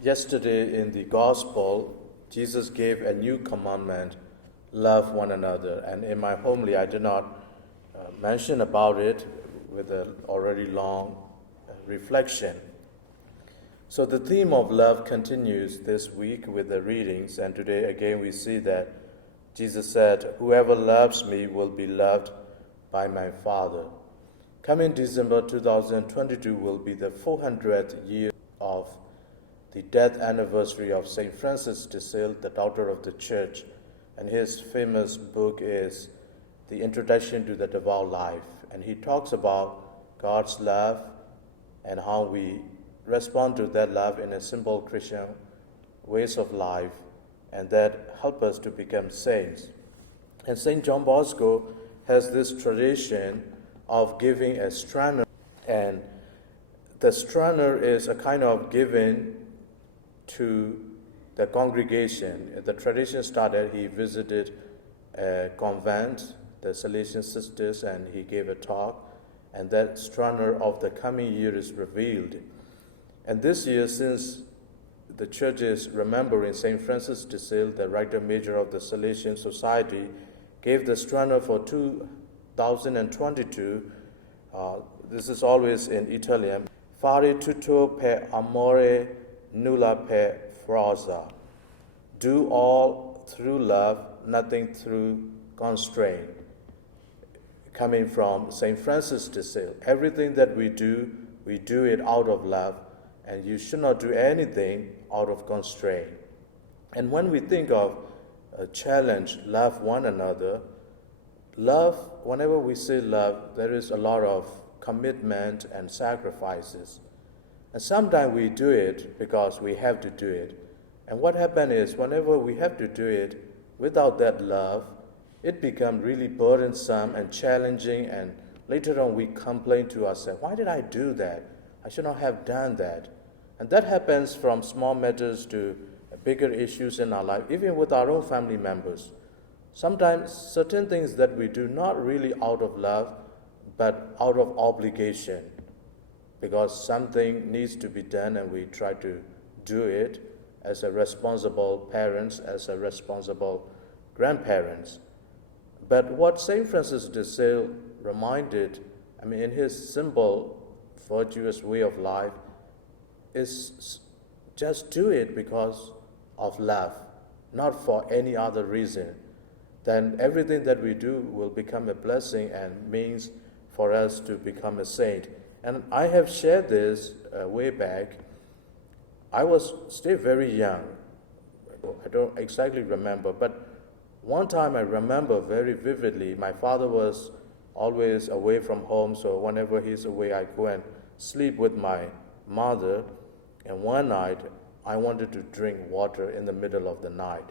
Yesterday in the Gospel, Jesus gave a new commandment: love one another. And in my homily, I did not mention about it with an already long reflection. So the theme of love continues this week with the readings, and today again we see that Jesus said, "Whoever loves me will be loved by my Father." Coming December 2022 will be the 400th year of the death anniversary of St. Francis de Sales, the daughter of the Church, and his famous book is The Introduction to the Devout Life. And he talks about God's love and how we respond to that love in a simple Christian ways of life, and that help us to become saints. And St. John Bosco has this tradition of giving a strainer, and the strainer is a kind of giving to the congregation. The tradition started, he visited a convent, the Salesian sisters, and he gave a talk, and that strainer of the coming year is revealed. And this year, since the church is remembering St. Francis de Sales, the Rector Major of the Salesian Society, gave the strainer for 2022. This is always in Italian. Fare tutto per amore, nulla per forza. Do all through love, nothing through constraint. Coming from St. Francis de Sales, everything that we do it out of love, and you should not do anything out of constraint. And when we think of a challenge, love one another, love, whenever we say love, there is a lot of commitment and sacrifices. And sometimes we do it because we have to do it. And what happens is, whenever we have to do it without that love, it becomes really burdensome and challenging, and later on we complain to ourselves, why did I do that? I should not have done that. And that happens from small matters to bigger issues in our life, even with our own family members. Sometimes certain things that we do not really out of love, but out of obligation, because something needs to be done and we try to do it as a responsible parents, as a responsible grandparents. But what St. Francis de Sales reminded, in his simple, virtuous way of life, is just do it because of love, not for any other reason. Then everything that we do will become a blessing and means for us to become a saint. And I have shared this way back. I was still very young. I don't exactly remember, but one time I remember very vividly, my father was always away from home, so whenever he's away, I go and sleep with my mother. And one night, I wanted to drink water in the middle of the night.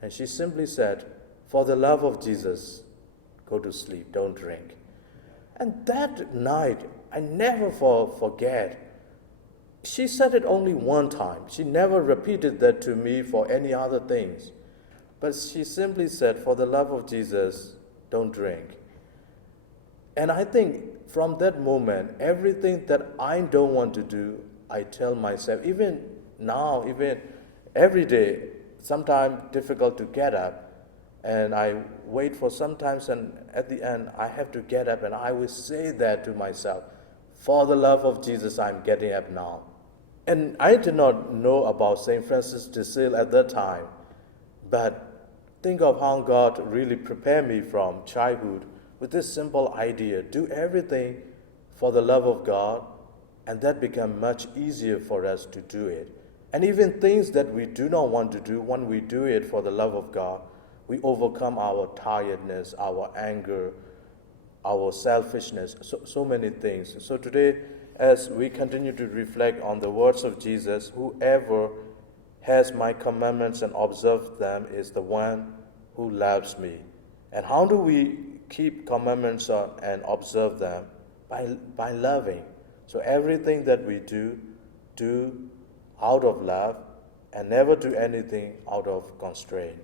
And she simply said, "For the love of Jesus, go to sleep, don't drink." And that night, I never forget. She said it only one time. She never repeated that to me for any other things. But she simply said, "For the love of Jesus, don't drink." And I think from that moment, everything that I don't want to do, I tell myself, even now, even every day, sometimes difficult to get up, and I wait for sometimes, and at the end, I have to get up, and I will say that to myself, "For the love of Jesus, I'm getting up now." And I did not know about St. Francis de Sales at that time, but think of how God really prepared me from childhood with this simple idea: do everything for the love of God, and that becomes much easier for us to do it. And even things that we do not want to do, when we do it for the love of God, we overcome our tiredness, our anger, our selfishness, so many things. So today, as we continue to reflect on the words of Jesus, "Whoever has my commandments and observes them is the one who loves me." And how do we keep commandments and observe them? By loving. So everything that we do out of love, and never do anything out of constraint.